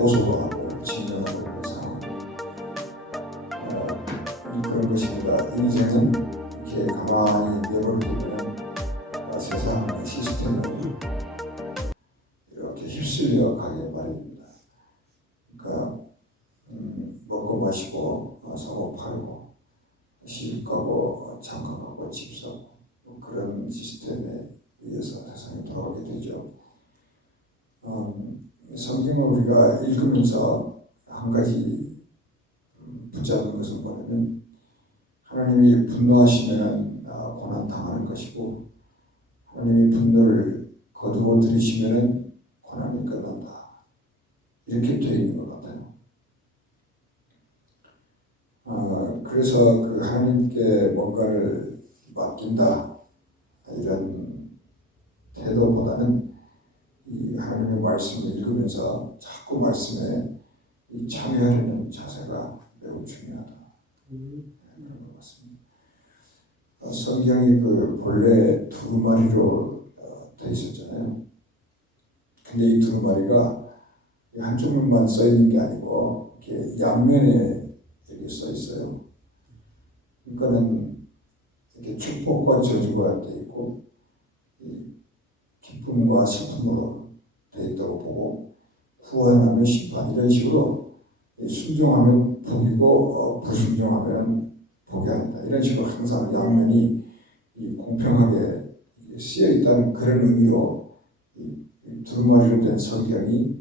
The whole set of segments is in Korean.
호소하고 진정하고 있는 상황. 그런 것입니다. 인생은 이렇게 가만히 내버려두면 세상 시스템이 이렇게 휩쓸려 가게 마련입니다. 그러니까 먹고 마시고 사고 팔고 시집 가고 장가 가고 집 사고 그런 시스템에 의해서 세상이 돌아가게 되죠. 성경을 우리가 읽으면서 한 가지 붙잡는 것은 뭐냐면 하나님이 분노하시면 고난 당하는 것이고 하나님이 분노를 거두어 들이시면 고난이 끝난다. 이렇게 되어 있는 것 같아요. 그래서 그 하나님께 뭔가를 맡긴다 이런 태도보다는 이 하나님의 말씀을 읽으면서 자꾸 말씀에 참여하려는 자세가 매우 중요하다. 그런 것 같습니다. 성경이 그 본래 두루마리로 돼 있었잖아요. 근데 이 두루마리가 한쪽만 써 있는 게 아니고 이렇게 양면에 이렇게 써 있어요. 그러니까는 이렇게 축복과 저주가 돼 있고 기쁨과 슬픔으로 돼 있다고 보고 구원하면 심판 이런 식으로 순종하면 복이고 불순종하면 복이 아니다 이런 식으로 항상 양면이 공평하게 쓰여 있다는 그런 의미로 두루마리로 된 성경이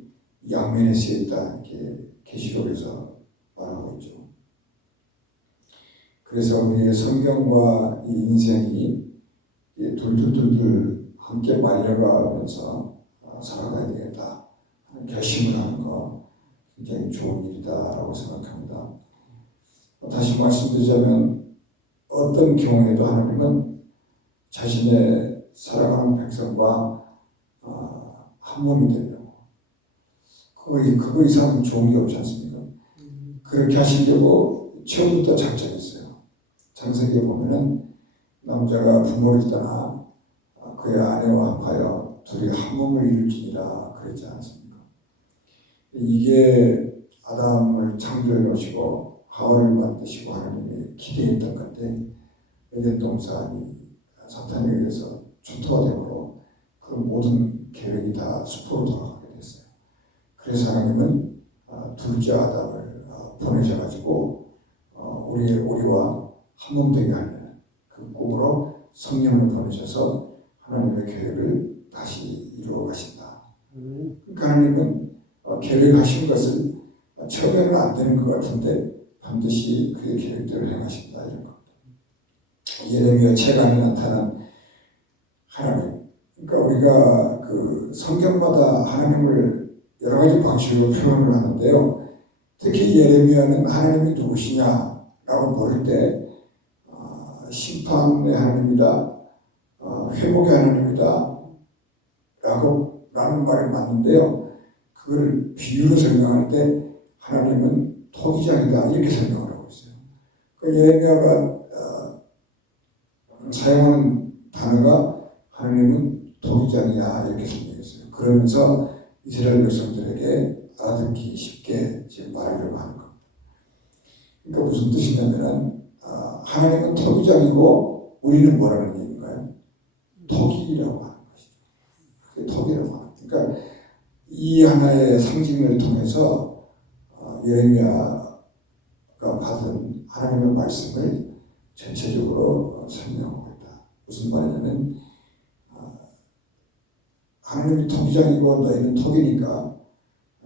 양면에 쓰여 있다 이렇게 계시록에서 말하고 있죠. 그래서 우리의 성경과 이 인생이 둘둘둘둘 함께 말려가면서 살아가야 되겠다 하는 결심을 하는 거 굉장히 좋은 일이다라고 생각합니다. 다시 말씀드리자면 어떤 경우에도 하나님은 자신의 사랑하는 백성과 한 몸이 되려고 그거 이상 좋은 게 없지 않습니까? 그렇게 하시려고 처음부터 작정했어요. 창세기에 보면은 남자가 부모를 떠나 그의 아내와 합하여 둘이 한 몸을 이룰지니라 그랬지 않습니까? 이게 아담을 창조해 놓으시고 하와를 만드시고 하나님이 기대했던 건데 에덴 동산이 사탄에 의해서 초토화 되므로 그 모든 계획이 다 수포로 돌아가게 됐어요. 그래서 하나님은 둘째 아담을 보내셔가지고 우리와 한 몸 되게 하는 그 꿈으로 성령을 보내셔서 하나님의 계획을 다시 이루어 가신다. 그러니까 하나님은 계획하신 것을 처음에는 안 되는 것 같은데 반드시 그의 계획대로 행하신다 이런 겁니다. 예레미야 책 안에 나타난 하나님. 그러니까 우리가 그 성경마다 하나님을 여러 가지 방식으로 표현을 하는데요. 특히 예레미야는 하나님이 누구시냐라고 물을 때 심판의 하나님이다, 회복의 하나님이다 라는 말이 맞는데요. 그걸 비유로 설명할 때 하나님은 토기장이다 이렇게 설명을 하고 있어요. 그 예레미야가 사용하는 단어가 하나님은 토기장이야 이렇게 설명했어요. 그러면서 이스라엘 백성들에게 알아듣기 쉽게 지금 말하려고 하는 겁니다. 그러니까 무슨 뜻이냐면은 하나님은 토기장이고 우리는 뭐라는 얘기인가요? 토기라고 하는 것이죠. 그게 토기라고 하는 거예요. 그러니까 이 하나의 상징을 통해서 예레미야가 받은 하나님의 말씀을 전체적으로 설명하고 있다. 무슨 말이냐면 하나님이 토기장이고 너희는 토기니까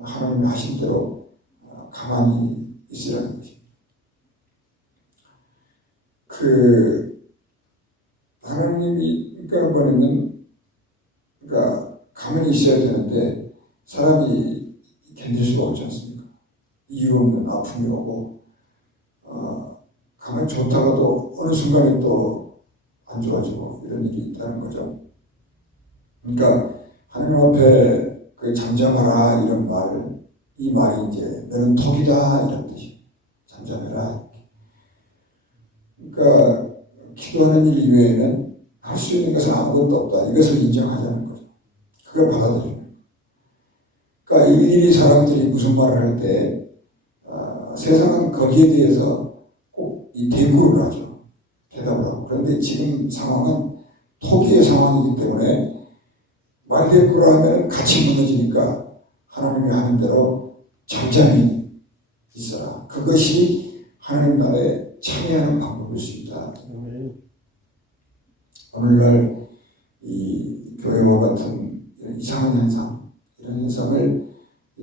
하나님이 하신 대로 가만히 있으라는 것입니다. 하나님이 그러니까 뭐냐면 가만히 있어야 되는데 사람이 견딜 수가 없지 않습니까? 이유 없는 아픔이 오고 가만히 좋다가도 어느 순간에 또 안 좋아지고 이런 일이 있다는 거죠. 그러니까 하나님 앞에 그 잠잠하라 이런 말을 이 말이 이제 너는 토기다 이런 뜻이에요. 잠잠해라. 그러니까 기도하는 일 이외에는 할 수 있는 것은 아무것도 없다. 이것을 인정하자는 거죠. 그걸 받아들여요. 그러니까 일일이 사람들이 무슨 말을 할 때 세상은 거기에 대해서 꼭 이 대꾸를 하죠. 대답을 하고. 그런데 지금 상황은 토기의 상황이기 때문에 말대꾸를 하면 같이 무너지니까 하나님이 하는 대로 잠잠히 있어라. 그것이 하나님 나라에 참여하는 방법일 수 있다. 오늘날 이 교회와 같은 이상한 현상, 이런 현상을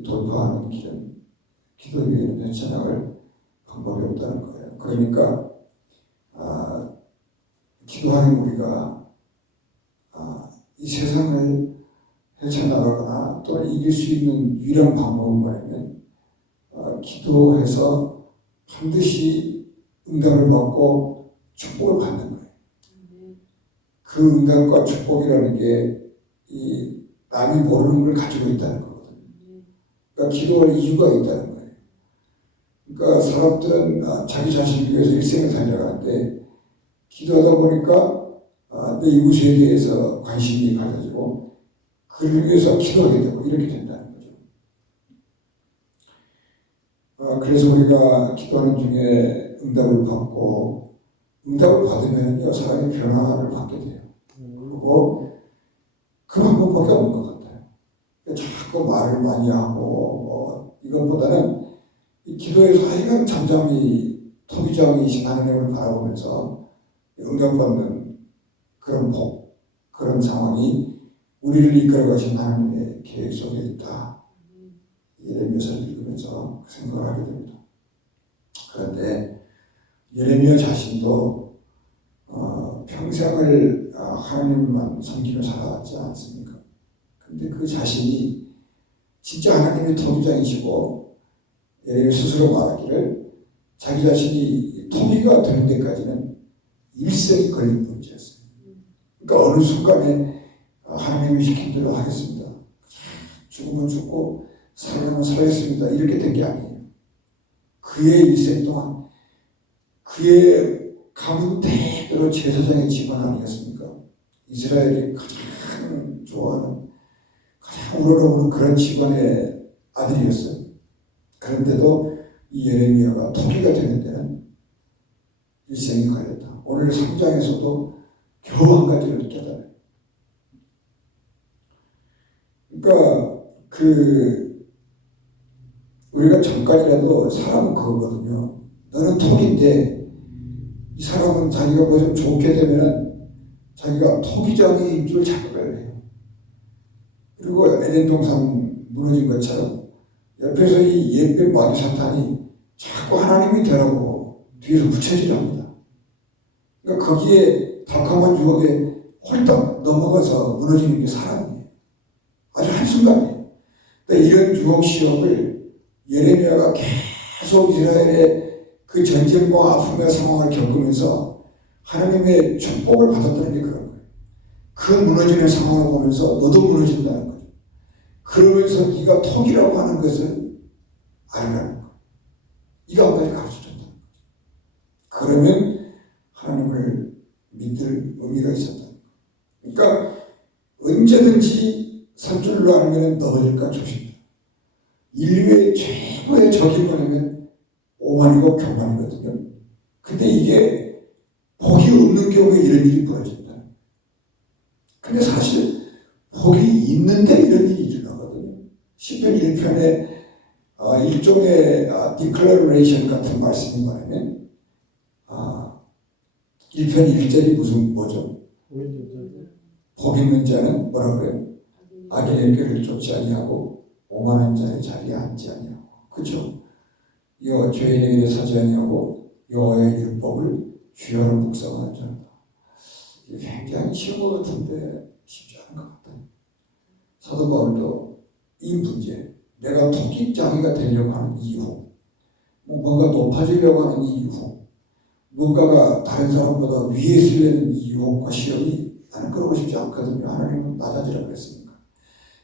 돌파하는 길은 기도위에는 찬양할 방법이 없다는 거예요. 그러니까 기도하는 우리가 이 세상을 헤쳐나가거나 또는 이길 수 있는 유일한 방법은 뭐냐면 기도해서 반드시 응답을 받고 축복을 받는 거예요. 그 응답과 축복이라는 게 이 남이 모르는 걸 가지고 있다는 거거든요. 그러니까 기도할 이유가 있다는 거예요. 그러니까 사람들은 자기 자신을 위해서 일생을 살려가는데 기도하다 보니까 내 이웃에 대해서 관심이 가져지고 그를 위해서 기도하게 되고 이렇게 된다는 거죠. 그래서 우리가 기도하는 중에 응답을 받고 응답을 받으면요 사람이 변화를 받게 돼요. 그리고 그 방법밖에 없는 것 같아요. 자꾸 말을 많이 하고 이것보다는 이 기도에서 하여간 잠잠히 토기장이신 하나님을 바라보면서 응답받는 그런 복, 그런 상황이 우리를 이끌어가신 하나님의 계획 속에 있다. 예레미야서를 읽으면서 생각을 하게 됩니다. 그런데 예레미야 자신도 평생을 하나님만 섬기며 살아왔지 않습니까? 근데 그 자신이 진짜 하나님의 토기장이시고 예레미야 스스로 말하기를 자기 자신이 토기가 되는 데까지는 일생이 걸린 문제였어요. 그러니까 어느 순간에 하나님이 시킨 대로 하겠습니다. 죽으면 죽고 살아가면 살아겠습니다. 이렇게 된 게 아니에요. 그의 일생 동안 그의 가문대대로 제사장의 집안 아니었습니까? 이스라엘이 가장 좋아하는 가장 우러러오는 그런 집안의 아들이었어요. 그런데도 이 예레미야가 토기가 되는 데는 일생이 걸렸다. 오늘 3장에서도 겨우 한 가지를 깨달아요. 그러니까 우리가 잠깐이라도 사람은 그거거든요. 너는 토기인데 이 사람은 자기가 뭐 좀 좋게 되면은 자기가 토기장인 줄 착각을 해요. 그리고 에덴 동산 무너진 것처럼 옆에서 이 옛뱀 마귀 사탄이 자꾸 하나님이 되라고 뒤에서 부채질합니다. 그러니까 거기에 덕함한 유혹에 홀딱 넘어가서 무너지는 게 사람이에요. 아주 한순간이에요. 근데 이런 유혹 시험을 예레미야가 계속 이스라엘의 그 전쟁과 아픔의 상황을 겪으면서 하나님의 축복을 받았다는 게 그런 거예요. 그 무너지는 상황을 보면서 너도 무너진다는 거죠. 그러면서 네가 토기라고 하는 것을 알라는 거예요. 이거 한 가지 가르쳐준다는 거죠. 그러면 하나님을 믿을 의미가 있었다는 거예요. 그러니까 언제든지 선줄로 알면 넘어질까 조심해요. 인류의 최고의 적이 뭐냐면 오만이고 교만이거든요. 근데 이게 복이 없는 경우에 이런 일이 벌어진다. 근데 사실 복이 있는데 이런 일이 일어나거든요. 시편 1편에 일종의 디클러레이션 같은 말씀이 말하면 1편 1절이 뭐죠? 복 있는 자는 뭐라 그래요? 악인의 꾀를 쫓지 아니하고 오만한 자의 자리에 앉지 아니하고. 그렇죠? 여호와 죄인의 일에 서지 아니하고 여호와의 율법을 주야로 묵상하는 자다. 이게 굉장히 쉬운 것 같은데 쉽지 않은 것 같아요. 사도 바울도 이 문제, 내가 토기장이가 되려고 하는 이유, 뭔가 높아지려고 하는 이유, 뭔가가 다른 사람보다 위에 있으려는 이유와 시험이 나는 그러고 싶지 않거든요. 하나님은 낮아지라고 그랬으니까.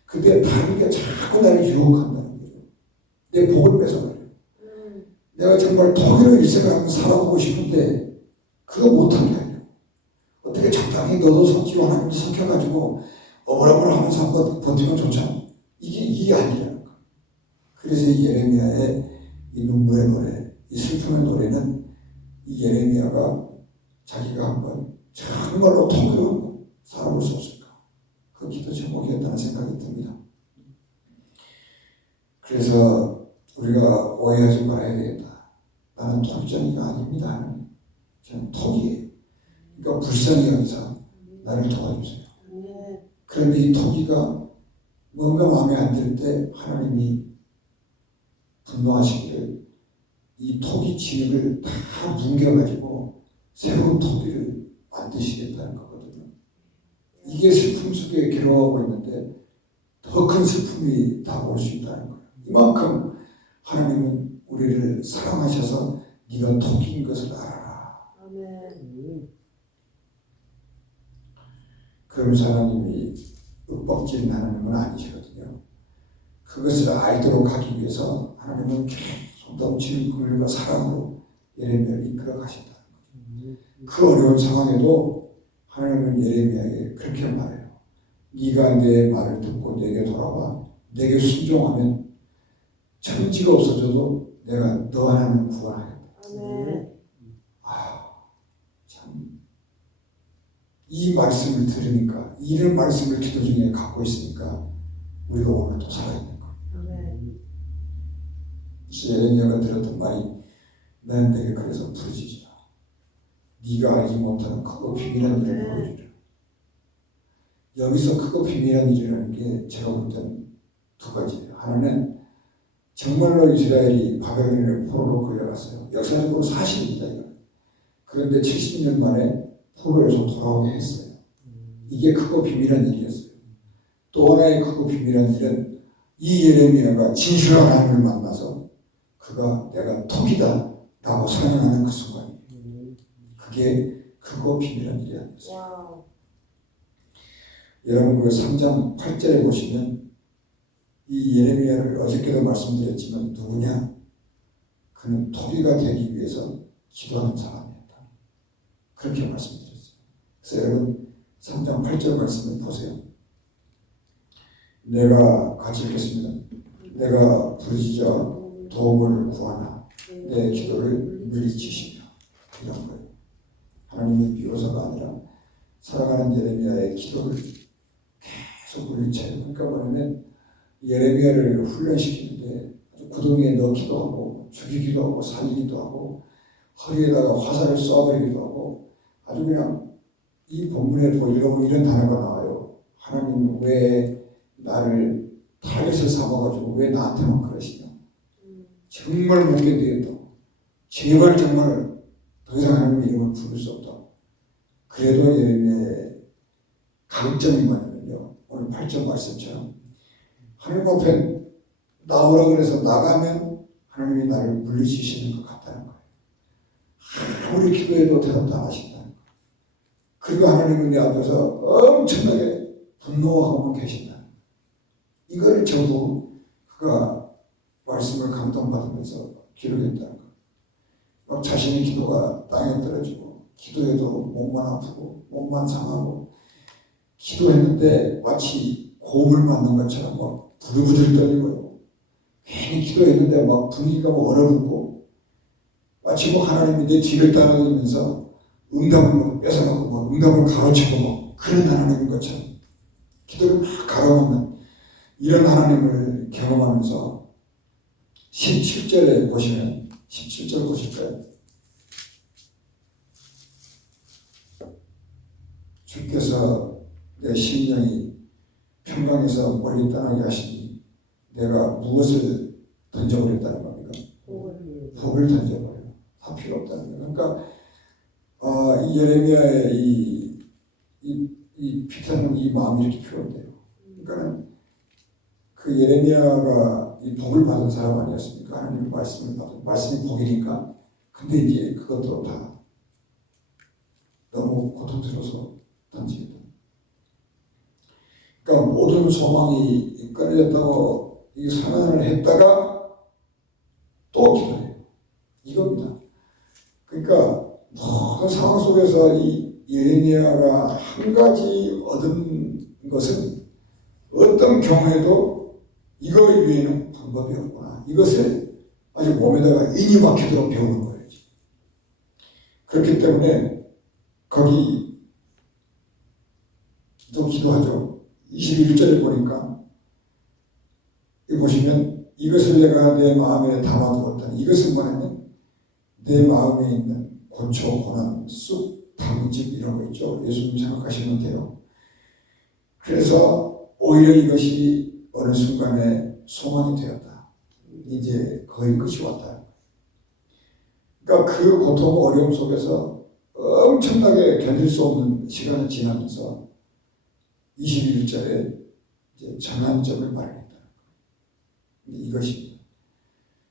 근데 다른 게 자꾸 나를 유혹한다는 거죠. 내 복을 뺏어가요. 내가 정말 토기로 일생을 한번 살아보고 싶은데 그거 못하게 하려. 어떻게 적당히 너도 섞이고 하나님도 섞여가지고 어물어물하면서 한번 버티면 좋잖아. 이게 아니라는 거야. 그래서 이 예레미야의 이 눈물의 노래, 이 슬픔의 노래는 이 예레미야가 자기가 한번 정말로 통으로 살아볼 수 없을까, 그 기도 제목이었다는 생각이 듭니다. 그래서 우리가 오해하지 말아야 되겠다. 나는 톡전이가 아닙니다, 하나님. 저는 톡이에요. 그러니까 불쌍히 여기서 나를 도와주세요. 그런데 이 톡이가 뭔가 마음에 안 들 때 하나님이 분노하시기를 이 토기 진흙을 다 뭉개가지고 새로운 토기를 만드시겠다는 거거든요. 이게 슬픔 속에 괴로워하고 있는데 더 큰 슬픔이 다가올 수 있다는 거예요. 이만큼 하나님은 우리를 사랑하셔서 네가 토기인 것을 알아라. 아멘. 그러면서 하나님이 윽박지른 하나님은 아니시거든요. 그것을 알도록 하기 위해서 하나님은 계속 넘치는 긍휼과 사랑으로 예레미야를 이끌어 가신다는 거죠. 그 어려운 상황에도 하나님은 예레미야에게 그렇게 말해요. 네가 내 말을 듣고 내게 돌아와 내게 순종하면 천지가 없어져도 내가 너 하나는 구원하겠다. 아멘. 참, 이 말씀을 들으니까, 이런 말씀을 기도 중에 갖고 있으니까 우리가 오늘도 살아있는 거예요. 그래서 예레미야가 들었던 말이, 나는 내게 그래서 부르짖으라. 네가 알지 못하는 크고 비밀한 일을 보여주라. 여기서 크고 비밀한 일이라는 게 제가 볼 때는 두 가지예요. 하나는 정말로 이스라엘이 바벨론의 포로로 끌려갔어요. 역사적으로 사실입니다. 이거. 그런데 70년 만에 포로에서 돌아오게 했어요. 이게 크고 비밀한 일이었어요. 또 하나의 크고 비밀한 일은 이 예레미야가 진실한 하나님을 만나서 그가 내가 톡이다 라고 선언하는 그 순간이에요. 그게 크고 비밀한 일이 아니었어요. 여러분 그 3장 8절에 보시면 이 예레미야를 어저께도 말씀드렸지만 누구냐? 그는 토기가 되기 위해서 기도하는 사람이었다. 그렇게 말씀드렸어요. 그래서 여러분 3장 8절 말씀을 보세요. 내가 같이 읽겠습니다. 내가 부르짖어 도움을 구하나 내 기도를 물리치시며, 이런 거예요. 하나님의 비로소가 아니라 살아가는 예레미야의 기도를 계속 물리쳐요. 그러니까 뭐냐면 예레미야를 훈련시키는데 구덩이에 넣기도 하고 죽이기도 하고 살리기도 하고 허리에다가 화살을 쏘아버리기도 하고, 아주 그냥 이 본문에도 이런 단어가 나와요. 하나님 왜 나를 타겟을 삼아가지고 왜 나한테만 그러시냐. 정말 못 견디겠다고. 제발 정말 더 이상 하나님의 이름을 부를 수 없다고. 그래도 예레미야의 강점이 뭐냐면요, 오늘 8절 말씀처럼 하나님 앞에 나오라 그래서 나가면 하나님이 나를 물리치시는 것 같다는 거예요. 아무리 기도해도 대답도 안 하신다는 거예요. 그리고 하나님은 내 앞에서 엄청나게 분노하고만 계신다. 이걸 전부 그가 말씀을 감동받으면서 기록했다는 거예요. 막 자신의 기도가 땅에 떨어지고, 기도해도 몸만 아프고 몸만 상하고, 기도했는데 마치 고음을 맞는 것처럼 막 부들부들 떨리고요. 괜히 기도했는데 막 분위기가 막 얼어붙고, 마치 뭐 하나님이 내 뒤를 따라다니면서 응답을 막 뺏어가고 막 응답을 가로채고 막 그런 하나님인 것처럼 기도를 막 가로막는 이런 하나님을 경험하면서 17절에 보시면, 17절 보실까요? 주께서 내 심령이 평강에서 멀리 떠나게 하시니 내가 무엇을 던져버렸다는 겁니까? 법을 던져버려. 다 필요 없다는 거예요. 그러니까 이 예레미야의 이 피타는 이 마음이 이렇게 필요한데요. 그러니까 그 예레미야가 이 복을 받은 사람 아니었습니까? 하나님의 말씀을 받은, 말씀이 복이니까. 근데 이제 그것도 다 너무 고통스러워서 던지게 됩니다. 그러니까 모든 소망이 끊어졌다고 이 선언을 했다가 또 기도해요. 이겁니다. 그러니까 모든 상황 속에서 이 예레미야가 한 가지 얻은 것은 어떤 경우에도 이거 이외에는 방법이 없구나. 이것을 아주 몸에다가 인이 박히도록 배우는 거예요. 그렇기 때문에 거기 또 기도하죠. 21절에 보니까 이 보시면 이것을 내가 내 마음에 담아두었다. 이것은 뭐냐면 내 마음에 있는 고초, 고난, 쑥, 담집 이런 거 있죠. 예수님 생각하시면 돼요. 그래서 오히려 이것이 어느 순간에 소망이 되었다. 이제 거의 끝이 왔다. 그러니까 그 고통, 어려움 속에서 엄청나게 견딜 수 없는 시간을 지나면서 21절에 이제 전환점을 마련했다. 이것입니다.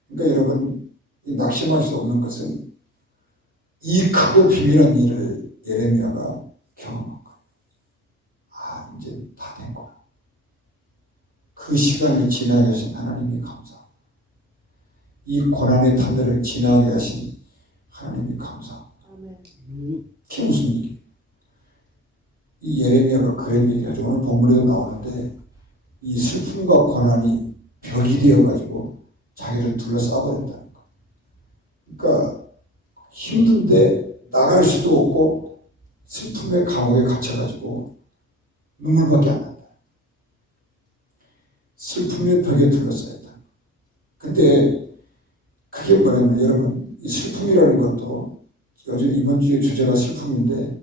그러니까 여러분, 이 낙심할 수 없는 것은 이 크고 비밀한 일을 예레미야가 경험한 거예요. 아, 이제 다 된 거야. 그 시간을 지나게 하신 하나님이 감사합니다. 이 고난의 터널을 지나게 하신 하나님이 감사합니다. 그게 무슨 일이에요? 이 예레미야가 그런 얘기하죠. 오늘 본문에도 나오는데 이 슬픔과 고난이 벽이 되어가지고 자기를 둘러싸버렸다는 거. 그러니까 힘든데 나갈 수도 없고 슬픔의 감옥에 갇혀가지고 눈물밖에 안 난다. 슬픔의 벽에 둘러싸였다. 근데 그게 뭐냐면 여러분, 이 슬픔이라는 것도 요즘 이번 주의 주제가 슬픔인데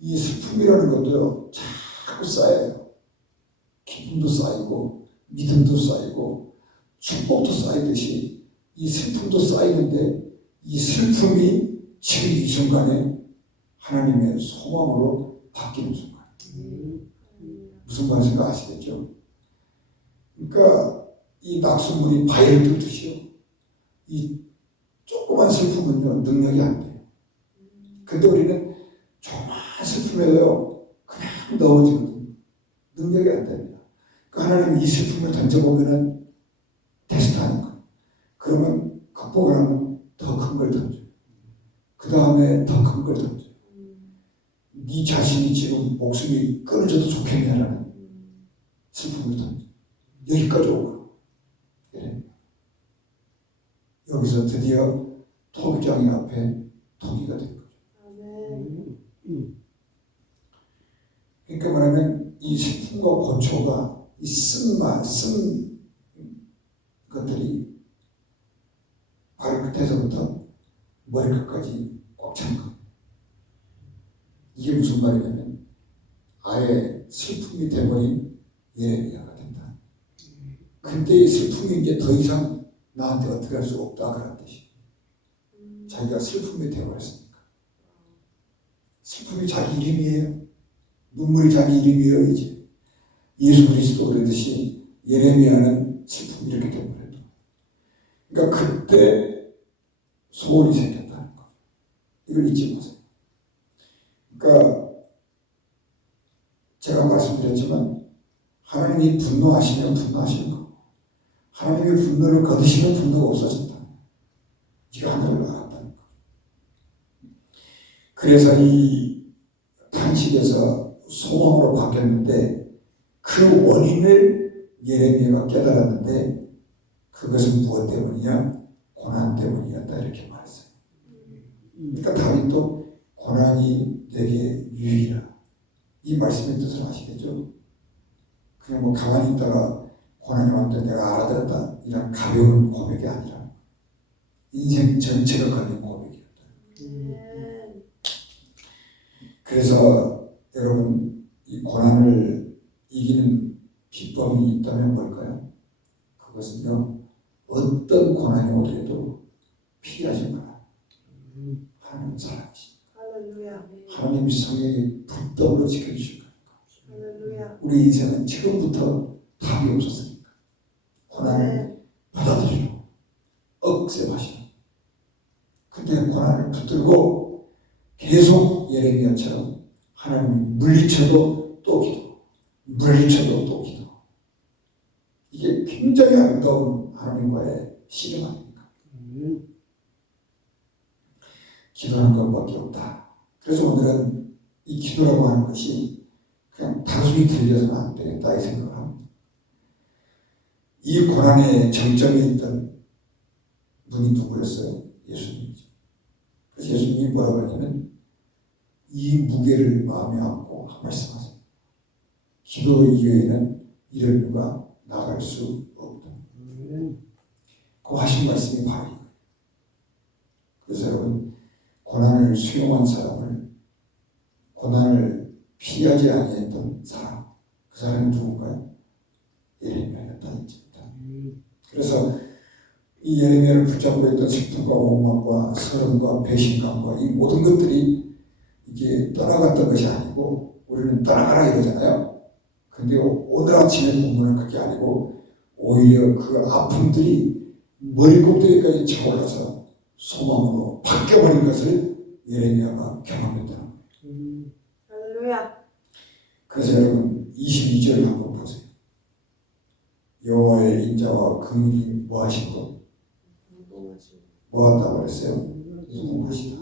이 슬픔이라는 것도 자꾸 쌓여요. 기쁨도 쌓이고 믿음도 쌓이고 축복도 쌓이듯이 이 슬픔도 쌓이는데 이 슬픔이 지금 이 순간에 하나님의 소망으로 바뀌는 순간. 무슨 말인지 아시겠죠? 그러니까 이 낙수물이 바위를 뚫듯이요. 이 조그만 슬픔은요, 능력이 안 돼요. 근데 우리는 조그만 슬픔에도요, 그냥 넘어지거든요. 능력이 안 됩니다. 그러니까 하나님이 이 슬픔을 던져보면은 테스트하는 거예요. 그러면 극복을 하면 더 큰 걸 던져요. 그 다음에 더 큰 걸 던져요. 네 자신이 지금 목숨이 끊어져도 좋겠냐라는 슬픔을 던져요. 여기까지 오고. 예. 여기서 드디어 토기장이 앞에 토기가 된 거죠. 그러니까 뭐냐면 이 슬픔과 고초가 이 쓴 것들이 발끝에서부터 머리끝까지 꽉 찬 거예요. 이게 무슨 말이냐면 아예 슬픔이 돼버린 예레미야가 된다. 근데 이 슬픔이 이제 더 이상 나한테 어떻게 할 수 없다 그런 뜻이. 자기가 슬픔이 되어버렸으니까. 슬픔이 자기 이름이에요. 눈물이 자기 이름이에요. 이제 예수 그리스도 그러듯이 예레미야는 슬픔이 이렇게 되어버렸다. 그러니까 그때 소원이 생겼다는 거. 이걸 잊지 마세요. 그러니까 제가 말씀드렸지만 하나님이 분노하시면 분노하시는 거. 하나님의 분노를 거두시면 분노가 없어진다. 지가 하늘을 알았다는 거. 그래서 이 탄식에서 소망으로 바뀌었는데 그 원인을 예레미야가 깨달았는데 그것은 무엇 때문이냐? 고난 때문이었다 이렇게 말했어요. 그러니까 다윗도 고난이 내게 유익이라. 이 말씀의 뜻을 아시겠죠? 그냥 뭐 가만히 있다가 고난이 왔는데 내가 알아들었다 이런 가벼운 고백이 아니라 인생 전체가 걸린 고백이었다. 그래서 여러분 이 고난을 이기는 비법이 있다면 뭘까요? 그것은요 어떤 고난이 오더라도 피하지 마라. 하나님 살아계십니다. 하나님이 성령이 붙들어 지켜주실 거니까. 우리 인생은 지금부터 답이 없었으니까 고난을 받아들이고 억셉하시라. 근데 고난을 붙들고 계속 예레미야처럼 하나님이 물리쳐도 또 기도, 물리쳐도 또 기도. 이게 굉장히 아름다운 하나님과의 씨름 아닙니까? 기도하는 것밖에 없다. 그래서 오늘은 이 기도라고 하는 것이 그냥 단순히 들려서는 안 되겠다 이 생각을 합니다. 이 고난의 정점에 있던 분이 누구였어요? 예수님이죠. 그래서 예수님이 뭐라고 그러냐면 이 무게를 마음에 안고 한 말씀 하세요. 기도 이외에는 이런 누가 나갈 수 없다. 그 하신 말씀이 바로 이거예요. 그래서 여러분, 고난을 수용한 사람을, 고난을 피하지 아니했던 사람, 그 사람이 누군가요? 예레미야였다. 그래서 이 예레미야를 붙잡고 있던 슬픔과 원망과 서름과 배신감과 이 모든 것들이 이게 떠나갔던 것이 아니고, 우리는 떠나가라 이러잖아요. 근데 오늘 아침에 본문은 그게 아니고 오히려 그 아픔들이 머리 꼭대기까지 차올라서 소망으로 바뀌어버린 것을 예레미야가 경험했다. 할렐루야. 그래서 여러분 22절을 한번 보세요. 여호와의 인자와 긍휼이 뭐 하신 것? 뭐 한다고 그랬어요? 무궁하시다.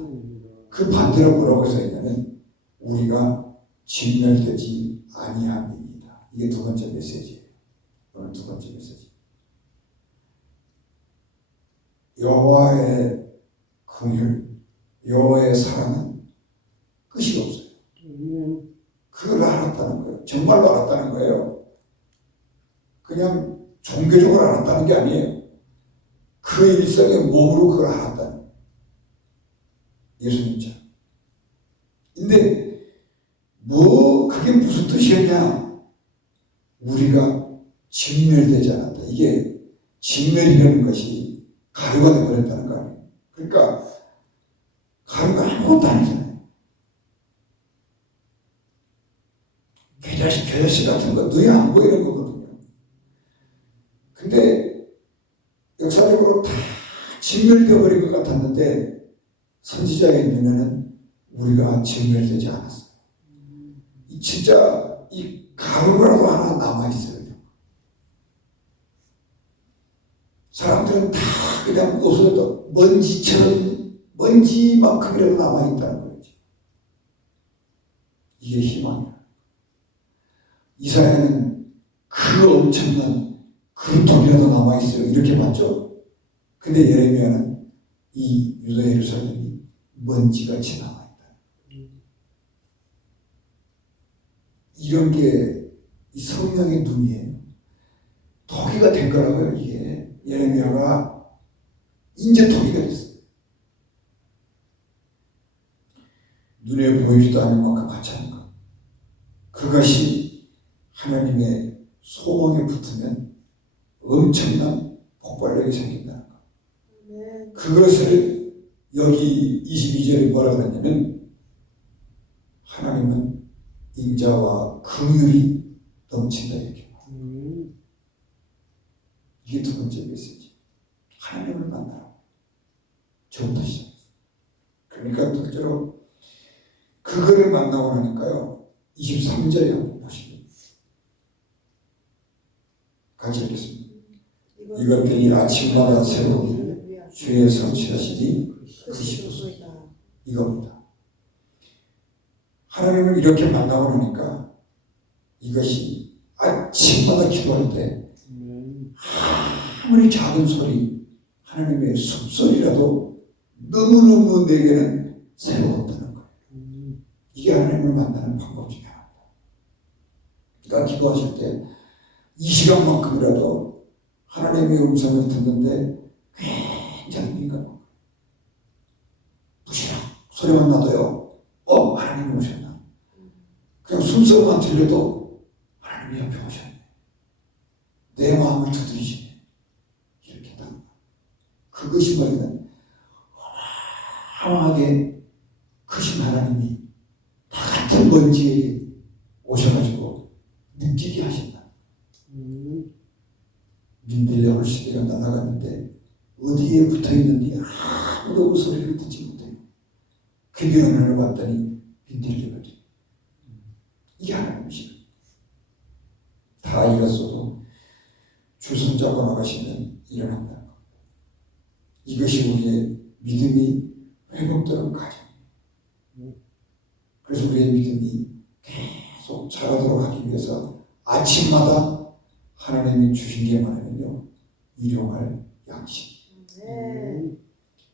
그 반대로 뭐라고 써있냐면 우리가 진멸되지 아니함입니다. 이게 두 번째 메시지예요. 오늘 두 번째 메시지. 여호와의 긍휼, 여호와의 사랑은 끝이 없어요. 그걸 알았다는 거예요. 정말로 알았다는 거예요. 그냥 종교적으로 알았다는 게 아니에요. 그 일상의 몸으로 그걸 알았다는 거예요. 예수님처럼. 근데 그게 무슨 뜻이었냐? 우리가 진멸되지 않았다. 이게 진멸이라는 것이 가루가 되어버렸다는 거 아니에요. 그러니까 가루가 아무것도 아니잖아요. 겨자씨 같은 거 눈에 안 보이는 거거든요. 근데 역사적으로 다 진멸되어 버린 것 같았는데 선지자의 눈에는 우리가 진멸되지 않았어요. 진짜 이 가루라도 하나 남아있어요. 사람들은 다 그냥 옷에도 먼지처럼 먼지만큼이라도 남아있다는 거죠. 이게 희망이야. 이스라엘은 그 엄청난 그루통이라도 남아있어요. 이렇게 봤죠. 근데 예레미야는 이 유다 예루살렘이 먼지같이 남아있다. 이런 게 이 성령의 눈이에요. 토기가 된 거라고요. 이게 예레미야가 이제 토기가 됐어요. 눈에 보이지도 않을 만큼 가짜는 것. 그것이 하나님의 소망에 붙으면 엄청난 폭발력이 생긴다는 것. 그것을 여기 22절에 뭐라고 했냐면 하나님은 인자와 긍휼이 넘친다 이렇게. 이게 두 번째 메시지. 하나님을 만나라. 저부터 시작했어요. 그러니까 둘째로 그거를 만나고 나니까요. 23절에 한번 보시면 같이 읽겠습니다. 이것들이 아침마다 새로운 주의 성취하시니 그시옵소이다. 이겁니다. 하나님을 이렇게 만나고 나니까 이것이 아침마다 기도할 때 아무리 작은 소리, 하나님의 숨소리라도 너무너무 내게는 새로웠다는 거예요. 이게 하나님을 만나는 방법 중에 하나입니다. 그러니까 기도하실 때 이 시간만큼이라도 하나님의 음성을 듣는데 굉장히 민감한 부시럭 소리만 나도요. 하나님이 오셨나? 그냥 숨소리만 들려도 하나님이 옆에 오셨네. 내 마음을 두드리시네. 이렇게 딱. 그것이 뭐냐면 어마어마하게 크신 하나님이 다 같은 먼지에 오셔가지고 느끼게 하신다. 민들레 시대가 날아갔는데 어디에 붙어있는지 아무도 그 소리를 듣지 못해요. 근데 어느 날 봤더니 민들레거든. 이게 하나님이시다. 다 이랬어도 주 손잡고 나가시면 일어난다는 겁니다. 이것이 우리의 믿음이 회복되는 과정이에요. 그래서 우리의 믿음이 계속 자라도록 하기 위해서 아침마다 하나님의 하나님이 주신 게 뭐냐면요, 일용할 양식. 네.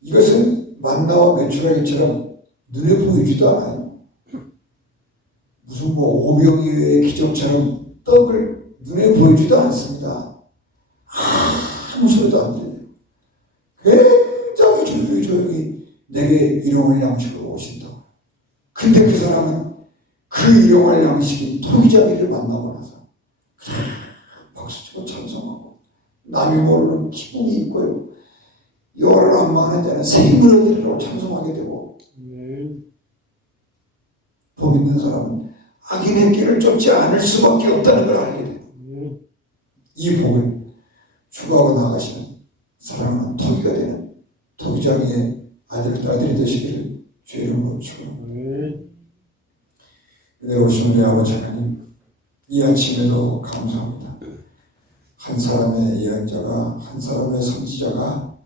이것은 만나와 메추라기처럼 눈에 보이지도 않아요. 무슨 뭐 오병이어의 기적처럼 떡을 눈에 보이지도 않습니다. 아무 소리도 안 들려요. 굉장히 조용히 내게 일용할 양식으로 오신다고. 근데 그 사람은 그 일용할 양식인 토기자기를 만나고 나서 박수치고 찬송하고 남이 모르는 기쁨이 있고요. 열한 많은 자는 생물들로 찬송하게 되고, 복 있는 사람은 악인의 길을 쫓지 않을 수밖에 없다는 걸 알게 돼요. 이 복을 추구하고 나가시는 사랑하는 토기가 되는 토기장의 아들이 되시기를 주의 이름으로 축원합니다. 은혜로우신 우리 아버지 하나님, 이 아침에도 감사합니다. 한 사람의 예언자가, 한 사람의 선지자가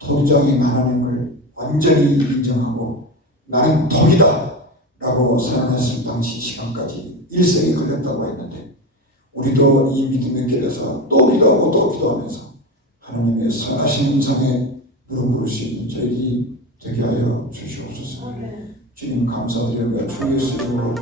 토기장인 하나님을 완전히 인정하고 나는 덕이다 라고 선언했을 당시 시간까지 일생이 걸렸다고 했는데, 우리도 이 믿음의 길에서 또 기도하고 또 기도하면서 하나님의 선하신 음성에 무릎 꿇을 수 있는 저희들이 되게 하여 주시옵소서. 주님 감사드리며 주 예수 이름으로